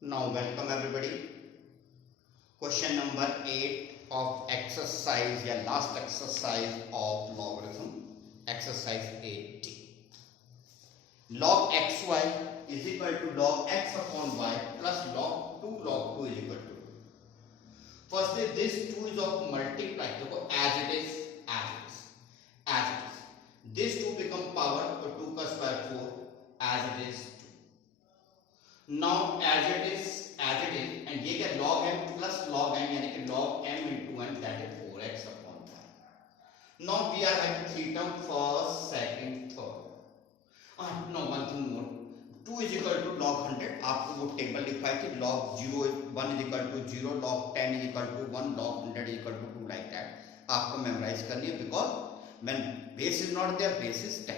Now welcome everybody. Question number 8 of exercise या last exercise of logarithm. Exercise 8. Log xy is equal to log x upon y plus log 2 is equal to. Firstly, this 2 is of multiply. देखो as it is. This 2 become power तो 2 का square 4 as it is. Now as it is and ये क्या log m plus log n यानी कि log m into n that is 4x upon y. Now we are having three term first, second, third. No, one thing more. 2 is equal to log 100. आपको वो table लिखवाई थी log 0 1 is equal to 0, log 10 is equal to 1, log 100 is equal to 2 like that. आपको memorize करनी है because when base is not there, base is 10,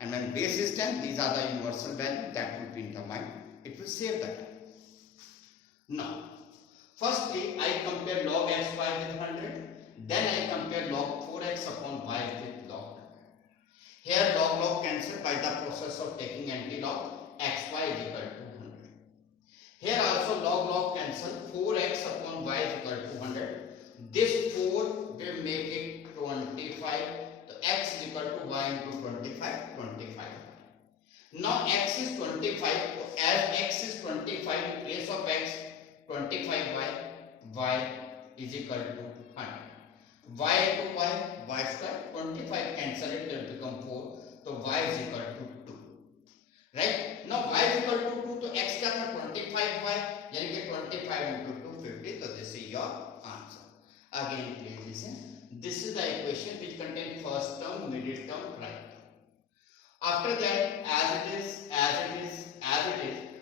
and when base is 10, these are the universal value that will be in the mind. It will save that. Now, firstly, I compare log xy with 100. Then I compare log 4x upon y with log 100. Here log cancel by the process of taking anti-log. Xy is equal to 100. Here also log cancel. 4x upon y is equal to 100. This 4 will make it 25. So x is equal to y into 25. Now x is 25, so as x is 25, in place of x 25y, y is equal to 100. Y into y square 25 cancel it will become 4, so y is equal to 2. Right? Now y is equal to 2, so x क्या था 25y यानी कि 25 into 2 50, so this is your answer. Again please listen. This is the equation which contains first term, middle term, right. After that, as it is,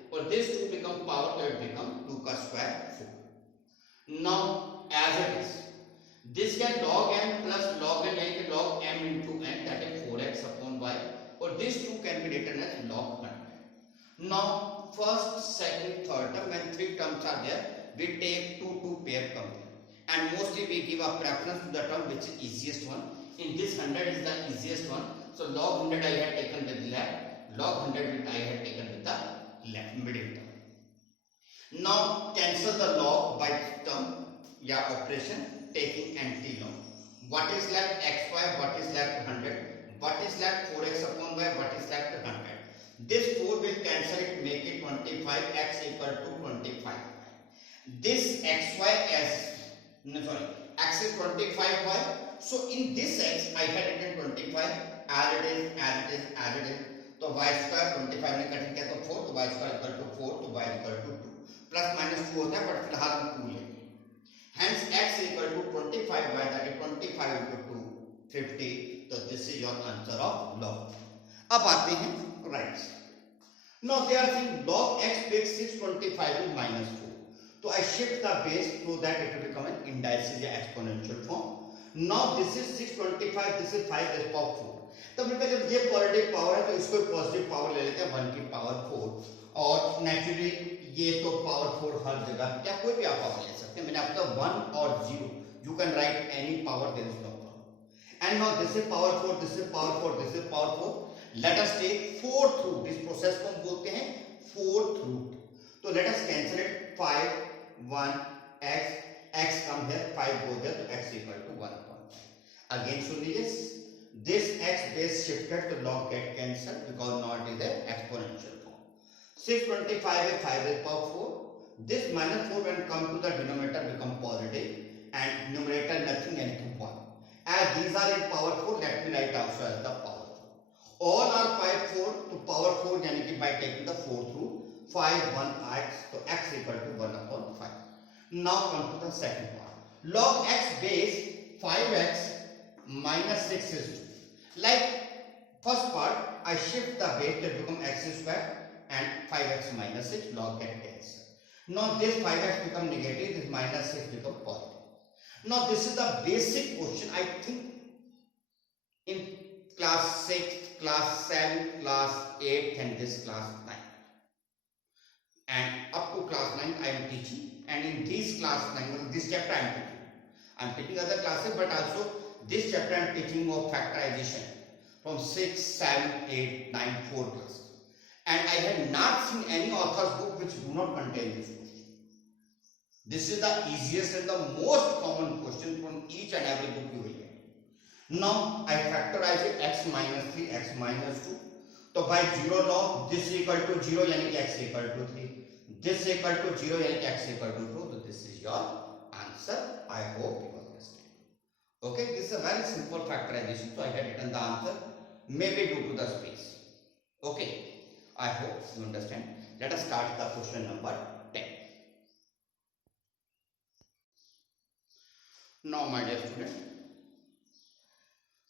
for this to become power, so it become 2 का square 4. Now, as it is, this can log m plus log n, यानी कि log m into n, that is 4x upon y, or this 2 can be written as log 100. Now, first, second, third term, when three terms are there, we take 2 pair compare, and mostly we give a preference to the term which is easiest one. In this 100 is the easiest one. So log 100 I had taken with left, log 100 I had taken with the left middle term. Now cancel the log by term या operation taking anti-log. What is left xy, what is left 100, what is left 4x upon y, what is left 100. This 4 will cancel it, make it 25, x equal to 25. This xy x is 25y. So in this x I had written 25 as it is. तो y square 25 ने cutting किया तो 4, तो y square equal to 4, तो y equal to 2. Plus minus 2 होता है but फिलहाल हम 2 लेंगे. Hence x equal to 25 y, that is 25 into 2 50. तो this is your answer of log. अब आते हैं right. Now they are saying log x base 625 is minus 4. So I shift the base so that it will become an indices या exponential form. Now this is 625, this is 5 raised power 4. तब बेटा जब ये positive power है तो इसको positive power ले लेते हैं 1 की पावर 4, और नेचुरली ये तो पावर 4 हर जगह या कोई भी आप पावर ले सकते हैं. मैंने आपको 1 और 0 you can write any power, there is no problem. And now this is power 4, this is power 4, this is power 4. Let us take fourth root. इस प्रोसेस को हम बोलते हैं फोर्थ रूट. तो let us cancel it. 5 1 x come here, 5 go there, तो x equal to 1.5. Again सुन लीजिए, this x base shifted to log get cancelled because now it is an exponential form. 625 is 5 raised power 4. This minus 4 when come to the denominator become positive and numerator nothing anything 1. As these are in power 4, let me write also as the power 4. All are 5 4 to power 4 यानी कि by taking the fourth root 5 1 x, तो x equal to 1 upon 5. Now come to the second part. Log x base 5x minus 6 is 2. Like first part, I shift the base to become x square and 5x minus 6 log get cancelled. Now this 5x become negative, this minus 6 become positive. Now this is the basic question. I think in class 6, class 7, class 8 and this class 9. And up to class 9 I am teaching. And in this class 9, this chapter I am teaching other classes, but also this chapter I am teaching of factorization from 6, 7, 8, 9, 4 classes. and I have not seen any author's book which do not contain this question. This is the easiest and the most common question from each and every book you will get. Now I factorize it x minus 3, x minus 2. तो by 0 log this is equal to 0 यानी कि x equal to 3. This is equal to 0 यानी कि x equal to 2. So this is your answer. I hope you understand. Okay, this is a very simple factorization. So I have written the answer. Maybe due to the space. Okay, I hope you understand. Let us start the question number 10. Now my dear student,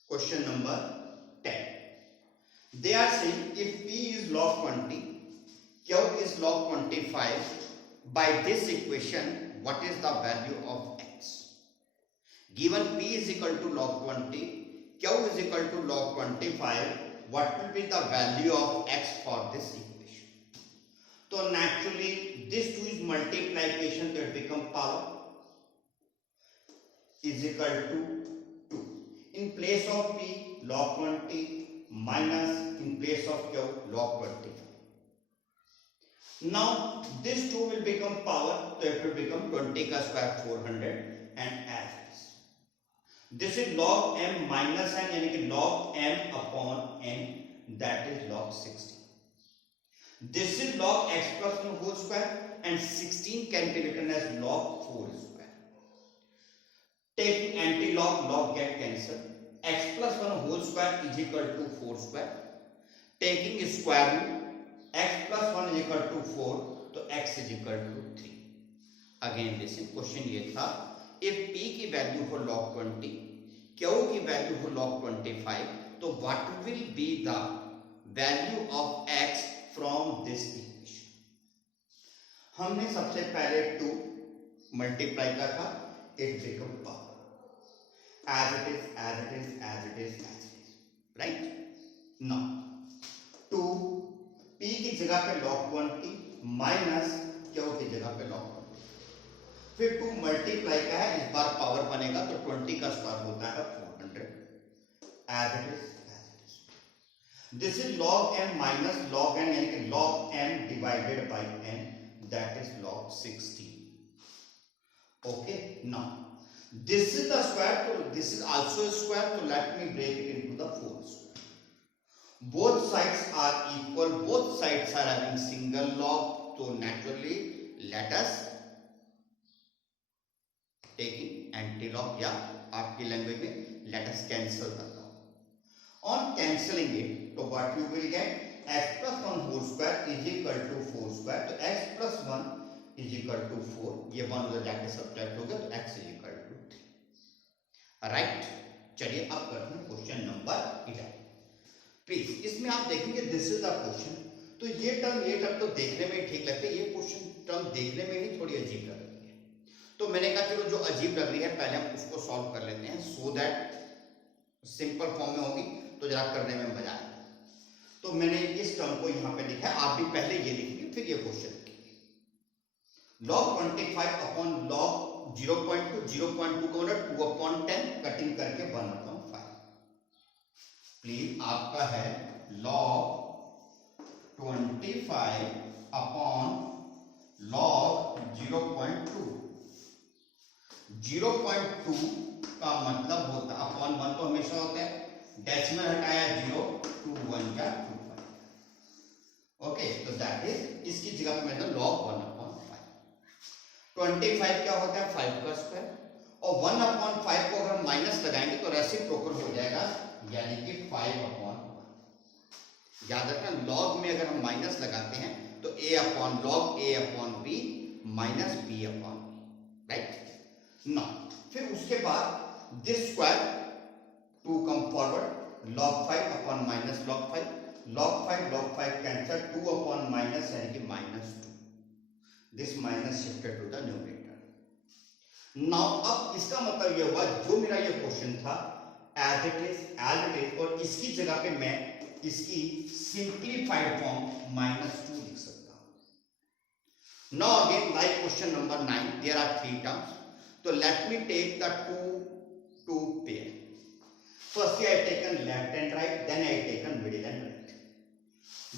question number 10. They are saying if P is log 20, Q is log 25, by this equation, what is the value of X? Given P is equal to log 20, Q is equal to log 25, what will be the value of X for this equation? So naturally, this 2 is multiplication, so it becomes power is equal to 2. In place of P, log 20 minus in place of Q, log 25. Now this 2 will become power, so it will become 20 ka square 400 and as is. This is log m minus n यानी कि log m upon n, that is log 16. This is log x plus 1 whole square and 16 can be written as log 4 square. Taking anti-log, log get cancelled. X plus 1 whole square is equal to 4 square. Taking square root, x plus 1 is equal to 4, so x is equal to 3. Again this is question ये था, if P की value हो log 20, Q की value हो log 25, तो what will be the value of x from this equation? हमने सबसे पहले 2 मल्टीप्लाई का था, it become power. As it is, as it is, as it is, as it is. Right? Now, 2 P की जगह पे log 20 माइनस Q की जगह पे log 20. फिर 2 मल्टीप्लाई का है, इस बार पावर बनेगा तो 20 का स्क्वायर होता है 400. As it is, as it is. This is log m minus log n यानी कि log m divided by n, that is log 16. Okay, now. This is the square, so this is also a square, so let me break it into the 4 square. Both sides are equal, both sides are having single log, so naturally let us taking anti-log, या आपकी language में let us cancel the log. On cancelling it, so what you will get, x plus 1 whole square is equal to 4 square, so x plus 1 is equal to 4, ये 1 उधर जाके subtract हो गया तो x is equal to 3. Right, चलिए अब करते हैं क्वेश्चन नंबर 11. प्लीज इसमें आप देखेंगे दिस इज द क्वेश्चन, तो ये टर्म तो देखने में ठीक लगता है, ये क्वेश्चन टर्म देखने में ही थोड़ी अजीब लग रही है. तो मैंने कहा चलो जो अजीब लग रही है पहले हम उसको सॉल्व कर लेते हैं, सो दैट सिंपल फॉर्म में होगी तो जरा करने में मजा आएगा. तो मैंने इस टर्म को यहाँ पे लिखा है, आप भी पहले ये लिखिए फिर ये क्वेश्चन लिखिए. log 25 अपॉन log 0.2 0.2 को मतलब 2 upon 10 कटिंग करके 1 upon 5. प्लीज आपका है log 25 upon log 0.2. 0.2 का मतलब होता है अपॉन 1 तो हमेशा होता है, डेसिमल हटाया 0, 2 1 का 25. ओके, तो दैट इज इसकी जगह पे मैंने log 1 upon 25 क्या होता है 5 का स्क्वायर, और 1 अपॉन 5 को अगर हम माइनस लगाएंगे तो रेसिप्रोकल हो जाएगा यानी कि 5 अपॉन 1. याद रखना लॉग में अगर हम माइनस लगाते हैं तो a upon log a upon b minus b upon b. Right, now फिर उसके बाद this square 2 come forward, log 5 upon minus log 5, log 5 cancel, 2 upon minus यानी कि minus 2. This minus shifted to the numerator. Now अब इसका मतलब ये हुआ जो मेरा ये क्वेश्चन था as it is, और इसकी जगह पे मैं इसकी simplified form -2 लिख सकता हूँ. Now again like question number 9 there are 3 terms. So let me take the two pair. Firstly I taken left and right, then I taken middle and right.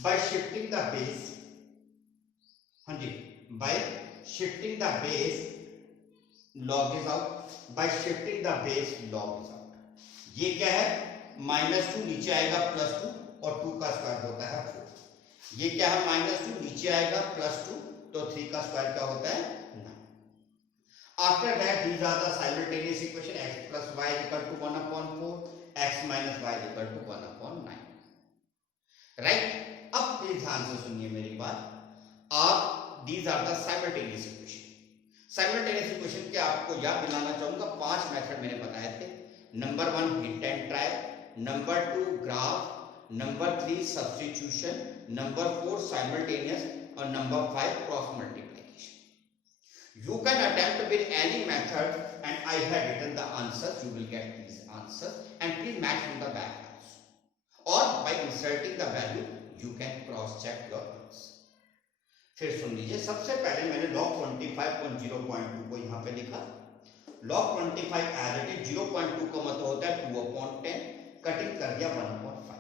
by shifting the base, हाँ जी, by shifting the base log is out, by shifting the base log is out. ये क्या है, -2 नीचे आएगा +2 और 2 का square होता है 4. ये क्या है, -2 नीचे आएगा +2 तो 3 का स्क्वायर क्या होता है 9. After that these are the simultaneous equation, x plus y is equal to 1/4, x minus y is equal to 1/9. Right. अब प्लीज ध्यान से सुनिए मेरी बात. आप these are the simultaneous equation. Simultaneous equation के आपको याद दिलाना चाहूंगा 5 मेथड मैंने बताए थे. Number 1 hit and try, number 2 graph, number 3 substitution, number 4 simultaneous और number 5 cross multiplication. You can attempt with any method and I have written the answers. You will get these answers and please match from the back also. Or by inserting the value you can cross check your answer. फिर सुन लीजिए. सबसे पहले मैंने log 25.0.2 को यहाँ पे लिखा. log 25 as it is 0.2 का मतलब होता है 2/10. कटिंग कर दिया 1/5.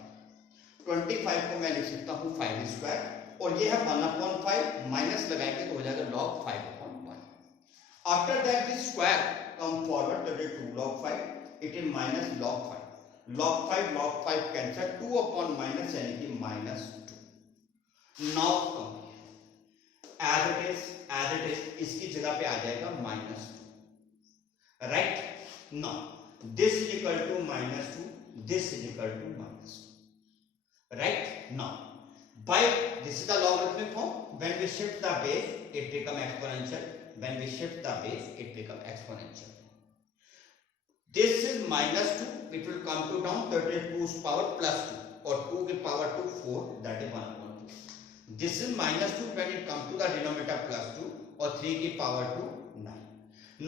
25 को मैं लिख सकता हूँ 5 स्क्वायर और ये है 1/5 माइनस लगाएंगे तो हो जाएगा log 5/1. After that this square come forward तो 2 log 5 it is minus log 5. log 5 cancel 2/- यानी कि -2. नाउ एज इट इज इसकी जगह पे आ जाएगा -2. Right. Now this is equal to -2, this is equal to -2. Right. Now by this is the logarithmic form. When we shift the base it become exponential, when we shift the base it become exponential. This is -2, it will come to down, that is 2's power +2 or 2 की power to 4, that is 1/4. This is -2 when it comes to the denominator +2 or 3 की power to 9.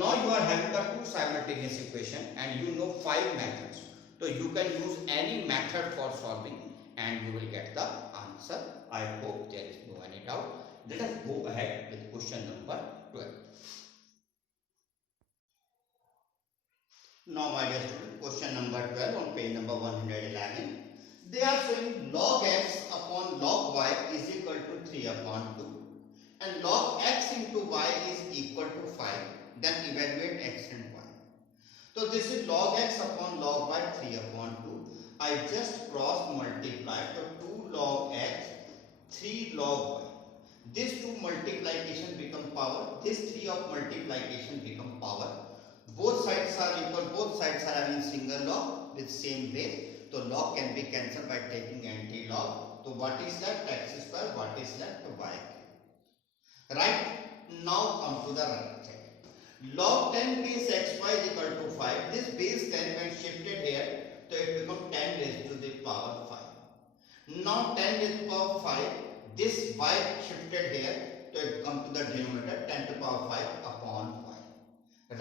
Now you are having the two simultaneous equation and you know 5 methods. So you can use any method for solving and you will get the answer. I hope there is no any doubt. Let us go ahead with question number 12. Now my dear student, question number 12 on page number 111. They are showing log x upon log y is equal to 3/2 and log x into y is equal to 5. Then evaluate x and y. So this is log x upon log y 3/2. I just cross multiply, so 2 log x, 3 log y. This 2 multiplication become power, this 3 of multiplication become power. Both sides are equal, both sides are having single log with same base. So log can be cancelled by taking anti-log. So what is left? X square. What is left? Y. Right. Now come to the right side. Log 10 base xy is equal to 5. This base 10 when shifted here, so it becomes 10 raised to the power 5. Now 10 raised to the power 5. This y shifted here, so it comes to the denominator 10 to the power 5 upon y.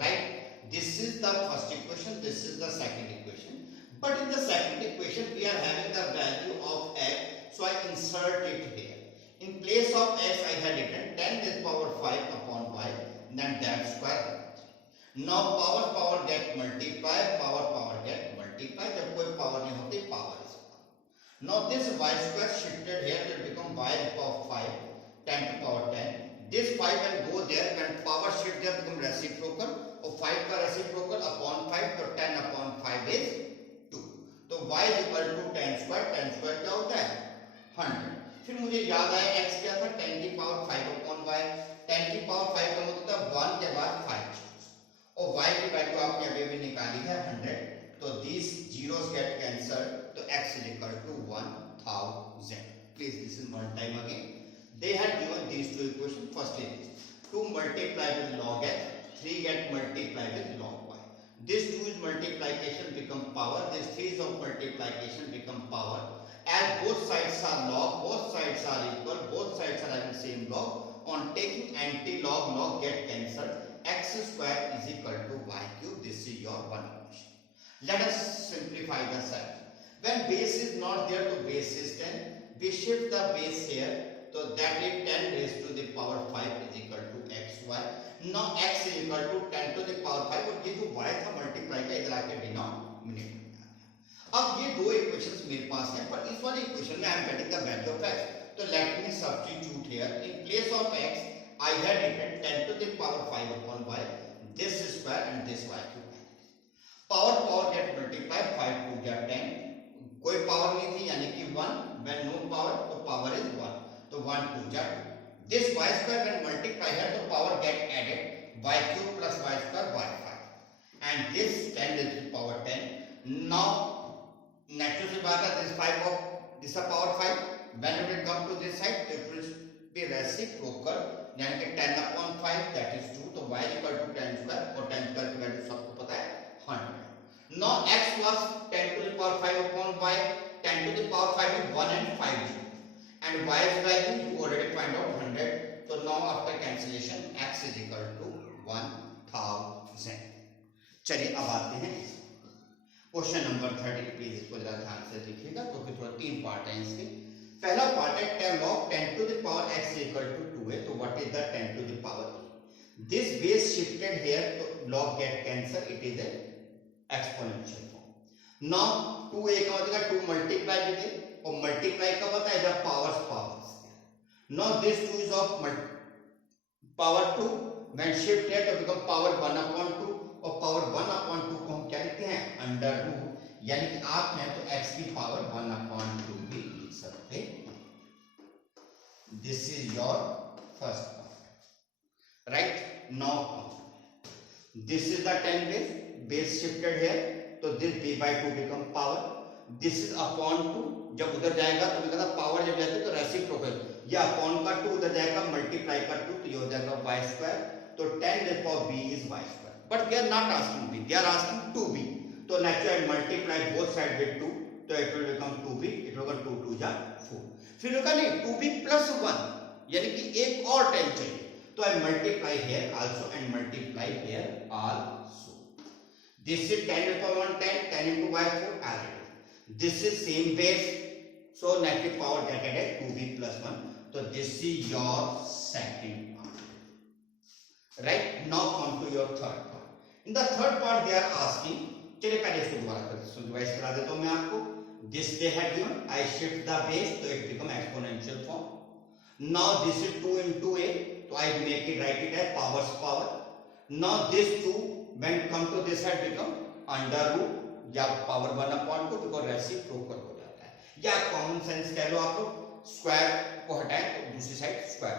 Right. This is the first equation, this is the second equation. But in the second equation, we are having the value of x, so I insert it here. In place of x, I had written 10 to the power 5 upon y, then that square. Now power get multiplied, power get multiplied. जब कोई power नहीं होती, power is power. Now this y square shifted here will become y to the power 5, 10 to the power 10. This 5 will go there, when power shift there become reciprocal. और 5 का reciprocal upon 5 तो 10 upon 5 is 2. तो y is equal to 10 square. 10 square क्या होता है 100. फिर मुझे याद आया x क्या था 10 की पावर 5 upon y. 10 की पावर 5 का मतलब 1 के बाद 5 और y की वैल्यू आपने अभी भी निकाली है 100. तो these zeros get cancelled. तो x is equal to 1000. Please this is one time again. They had given these two equations. First is 2 multiply with log x, 3 get multiplied with log y. This 2 is multiplication become power, this 3 is of multiplication become power. As both sides are log, both sides are equal, both sides are having same log. On taking anti-log, log get cancelled. X square is equal to y cube. This is your one equation. Let us simplify the set. When base is not there, to base is 10. We shift the base here, so that is 10 raised to the power 5 is equal to xy. Now x is equal to 10 to the power 5 और ये जो y था multiply का इधर आके denominator में आ गया. अब ये दो इक्वेशंस मेरे पास हैं, पर इस वाले इक्वेशन में I am getting the value of x, तो let me substitute here in place of x I had written 10 to the power 5 upon y, this square and this y cube. Power get multiplied, 5 2 get 10, कोई power नहीं थी यानी कि 1, when no power तो power is 1, तो 1 2 get 2. This y square when multiply है तो power get added, y cube plus y square y 5, and this 10 is the power 10. Now natural सी बात है, this 5 of this is power 5, when it will come to this side it will be reciprocal, यानी कि 10 upon 5 that is 2, तो y equal to 10 square, और 10 square की value सबको पता है 100. Now x was 10 to the power 5 upon y, 10 to the power 5 is 1 and 5 is 2, and y's value you already find out 100, so now after cancellation x is equal to 1000. चलिए अब आते हैं question number 30, please इसको जरा ध्यान से देखिएगा क्योंकि थोड़ा 3 पार्ट है इसके. पहला पार्ट है 10 log 10 to the power x equal to 2 है, तो what is the 10 to the power a? This base shifted here, तो log get cancel, it is a exponential form. Now 2a का मतलब 2 multiply with a, और multiply कब होता है जब powers. Now this 2 is of power 2, when shift here तो become power 1 upon 2, और power 1 upon 2 को हम क्या लिखते हैं अंडर रूट, यानी कि आप हैं तो x की पावर 1 upon 2 भी लिख सकते हैं. This is your first part, right? Now this is the 10 base shifted here, तो this b by 2 become power, this is upon 2, जब उधर जाएगा तो मैं कहता पावर जब जाती है तो रेसिप्रोकल, या अपॉन का 2 उधर जाएगा मल्टीप्लाई का 2, तो ये हो जाएगा y square, तो 10 raised power b is y square, but they are not asking b, they are asking 2b, तो naturally multiply both side with 2, तो it will become 2b, it will become 2 2 जा 4, फिर होगा नहीं 2b plus 1, यानी कि एक और 10 चाहिए, तो I multiply here also and multiply here also. This is 10 to the power 10, 10 into y 4 already. This is same base, so negative power get added 2b plus 1. So this is your second part. Right? Now come to your third part. In the third part they are asking, चलिए पहले इसको दोबारा करते हैं, revise करा देता हूँ मैं आपको. This they had given, I shift the base, so it become exponential form. Now this is 2 into a, so I make it, write it as powers power. Now this 2 when come to this side become under root, या power 1 upon 2 because reciprocal हो जाता है, या common sense कह लो आप लोग, square को हटाएं तो दूसरी साइड स्क्वायर,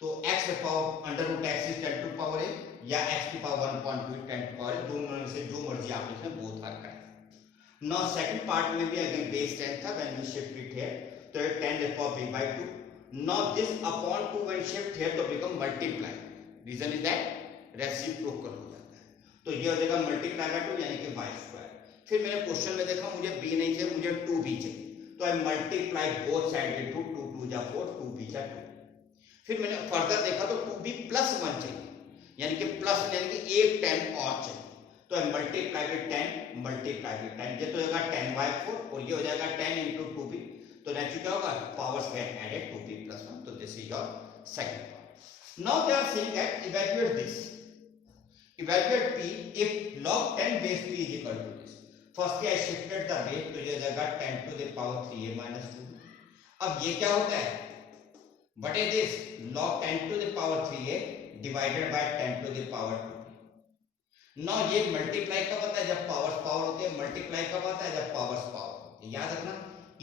तो x की power under root x is 10 to the power a, या x की power 1.2 10 to the power a, दोनों में से जो मर्जी आप लिखें both are correct. Now second part में भी अगेन base 10 था, when we shift it here तो 10 to the power b by 2. Now this upon 2 when shift here तो become multiply, reason is that reciprocal हो जाता है, तो ये हो जाएगा multiply by 2 यानी कि y square. फिर मैंने क्वेश्चन में देखा मुझे b नहीं चाहिए, मुझे 2b चाहिए, तो I multiply both side with 2, 2 2 जा 4, 2b जा 2. फिर मैंने फर्दर देखा तो 2b plus 1 चाहिए, यानी कि प्लस यानी कि एक 10 और चाहिए, तो मल्टीप्लाई विद 10 मल्टीप्लाई विद 10, ये तो होगा 10 by 4 और ये हो जाएगा 10 into 2b, तो नेचुरली क्या होगा powers gate added 2b plus 1, तो this is your second part. Now they are saying that evaluate this, evaluate p if log 10 base p is equal to this. First I shifted the base, तो ये हो जाएगा 10 to the power 3a minus 2. अब ये क्या होता है, what is this, log 10 to the power 3a divided by 10 to the power 2. ना ये मल्टीप्लाई कब आता है जब पावर्स पावर होते हैं, मल्टीप्लाई कब आता है जब पावर्स पावर होते हैं. याद रखना,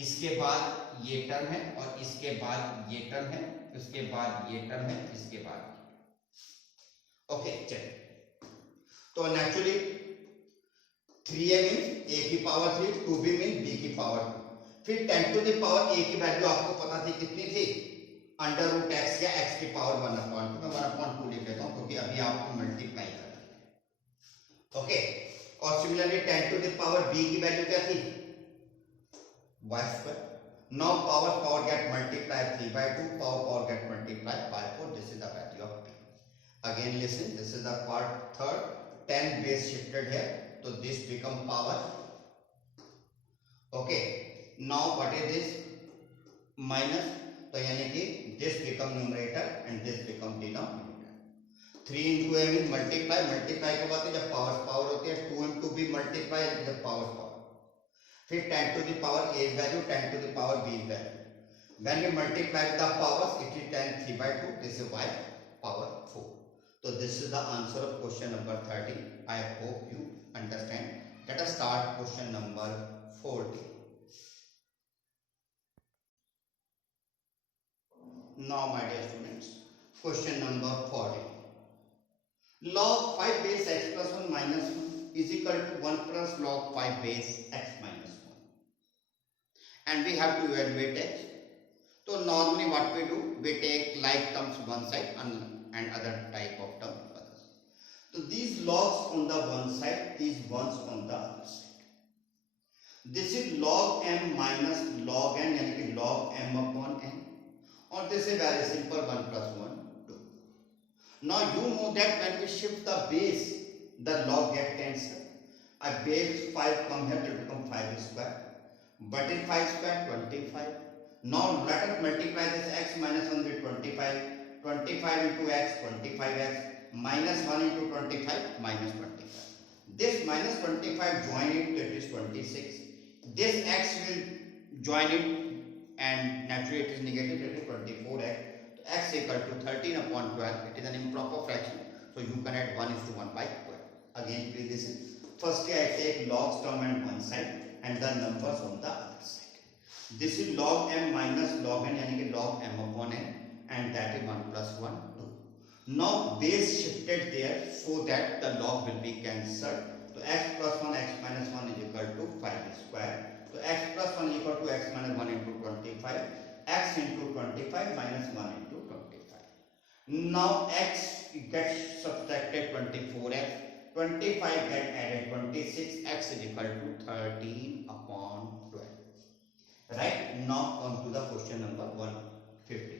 इसके बाद ये टर्म है और इसके बाद ये टर्म है, इसके बाद ये टर्म है, इसके बाद ओके. चलिए तो नेचुरली 3a मींस a की पावर 3, 2b मींस b की पावर 2. फिर 10 टू द पावर a की वैल्यू आपको पता थी कितनी थी, अंडर रूट x या x की पावर 1/2, मैं 1/2 लिख लेता हूं क्योंकि अभी आपको मल्टीप्लाई करना है. ओके, और similarly 10 to the power b की वैल्यू क्या थी y square. Now power get multiply 3 by 2, power get multiply by 4, this is the value of p. Again listen, this is the part third, 10 base shifted है तो this become power. Okay, now what is this minus, तो यानी कि this become numerator and this become denominator. 3 into a means multiply, multiply कब आती है जब powers power होती है, 2 into b मल्टीप्लाई जब पावर्स पावर. फिर 10 to the power a value, 10 to the power b value. When we multiply the powers, it is 10 3 by 2. This is y power 4. So this is the answer of question number 30. I hope you understand. Let us start question number 40. Now my dear students, question number 40. Log 5 base x plus 1 minus 1 is equal to 1 plus log 5 base x minus 1. And we have to evaluate x. So normally what we do, we take like terms one side and other type of term other side. So these logs on the one side, these ones on the other side. This is log m minus log n, yani log m upon n. Or this is very simple, 1 plus 1, 2. Now you know that when we shift the base, the log get cancelled. A base 5 come here to become 5 square. But in 5 square, 25. Now let us multiply this x minus 1 with 25. 25 into x, 25x. Minus 1 into 25, minus 25. This minus 25 join it, that is 26. This x will join it and naturally it is negative, that is 24x. So x equal to 13 upon 12. It is an improper fraction. So you can add 1 is to 1 by 12. Again please listen. Firstly I take logs term on one side and the numbers on the other side. This is log m minus log n, यानी कि log m upon n, and that is 1 plus 1, 2. Now base shifted there so that the log will be cancelled. So x plus 1, x minus 1 is equal to 5 square. So x plus 1 is equal to x minus 1 into 25. X into 25 minus 1 into 25. Now x gets subtracted 24x. 25 get added 26. X is equal to 13 upon 12. Right, now come to the question number 150.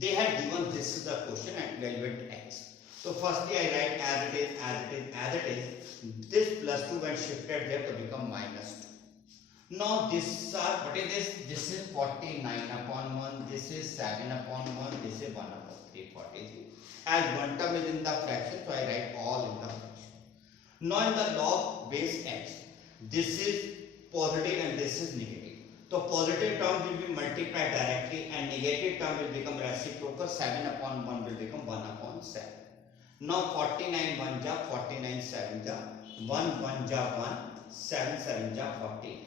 They had given this is the question and evaluate x. So firstly I write as it is, as it is, as it is. This plus 2 when shifted there to become minus 2. Now this are, what is this? This is 49 upon 1, this is 7 upon 1, this is 1 upon 3, 43. As one term is in the fraction, so I write all in the fraction. Now in the log base x, this is positive and this is negative. So positive term will be multiplied directly and negative term will become reciprocal. 7 upon 1 will become 1 upon 7. Now 49 1 ja, 49 7 ja, 1 1 ja 1, 7 7 ja 14.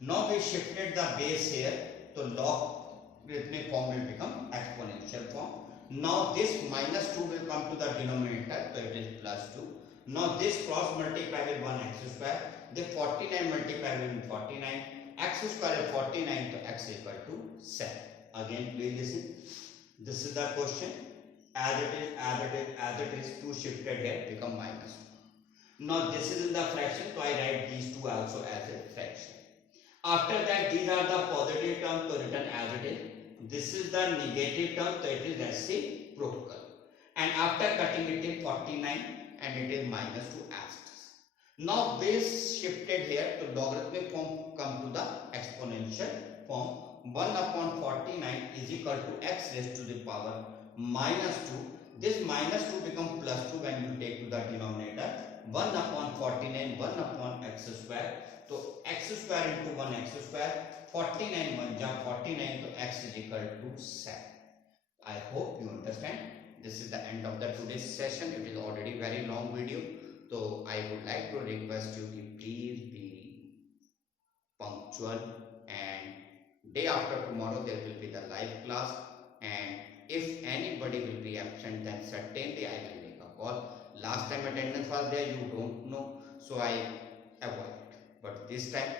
Now we shifted the base here, so logarithmic form will become exponential form. Now this minus 2 will come to the denominator, so it is plus 2. Now this cross multiply with 1x square. The 49 multiply with 49. X square is 49, so x equal to 7. Again please listen. This is the question. As it is, as it is, as it is, 2 shifted here become minus 2. Now this is in the fraction, so I write these two also as a fraction. After that these are the positive terms, so written as it is. This is the negative term, so it is reciprocal. And after cutting it is 49 and it is minus 2 as it is. Now base shifted here to logarithmic form come to the exponential form. 1 upon 49 is equal to x raised to the power minus 2. This minus 2 become plus 2 when you take to the denominator. 1 upon 49, 1 upon x square. So x square into 1 x square. 49 1 ja 49, so x is equal to 7. I hope you understand. This is the end of the today's session. It is already very long video. So I would like to request you to please be punctual, and day after tomorrow there will be the live class, and if anybody will be absent then certainly I will make a call. Last time attendance was there, you don't know, so I avoided, but this time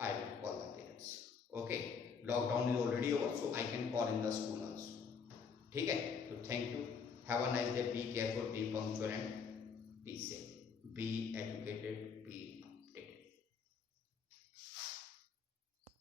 I will call the parents. Okay, lockdown is already over, so I can call in the school also. Okay, so thank you. Have a nice day. Be careful, be punctual, and be safe. Be educated, be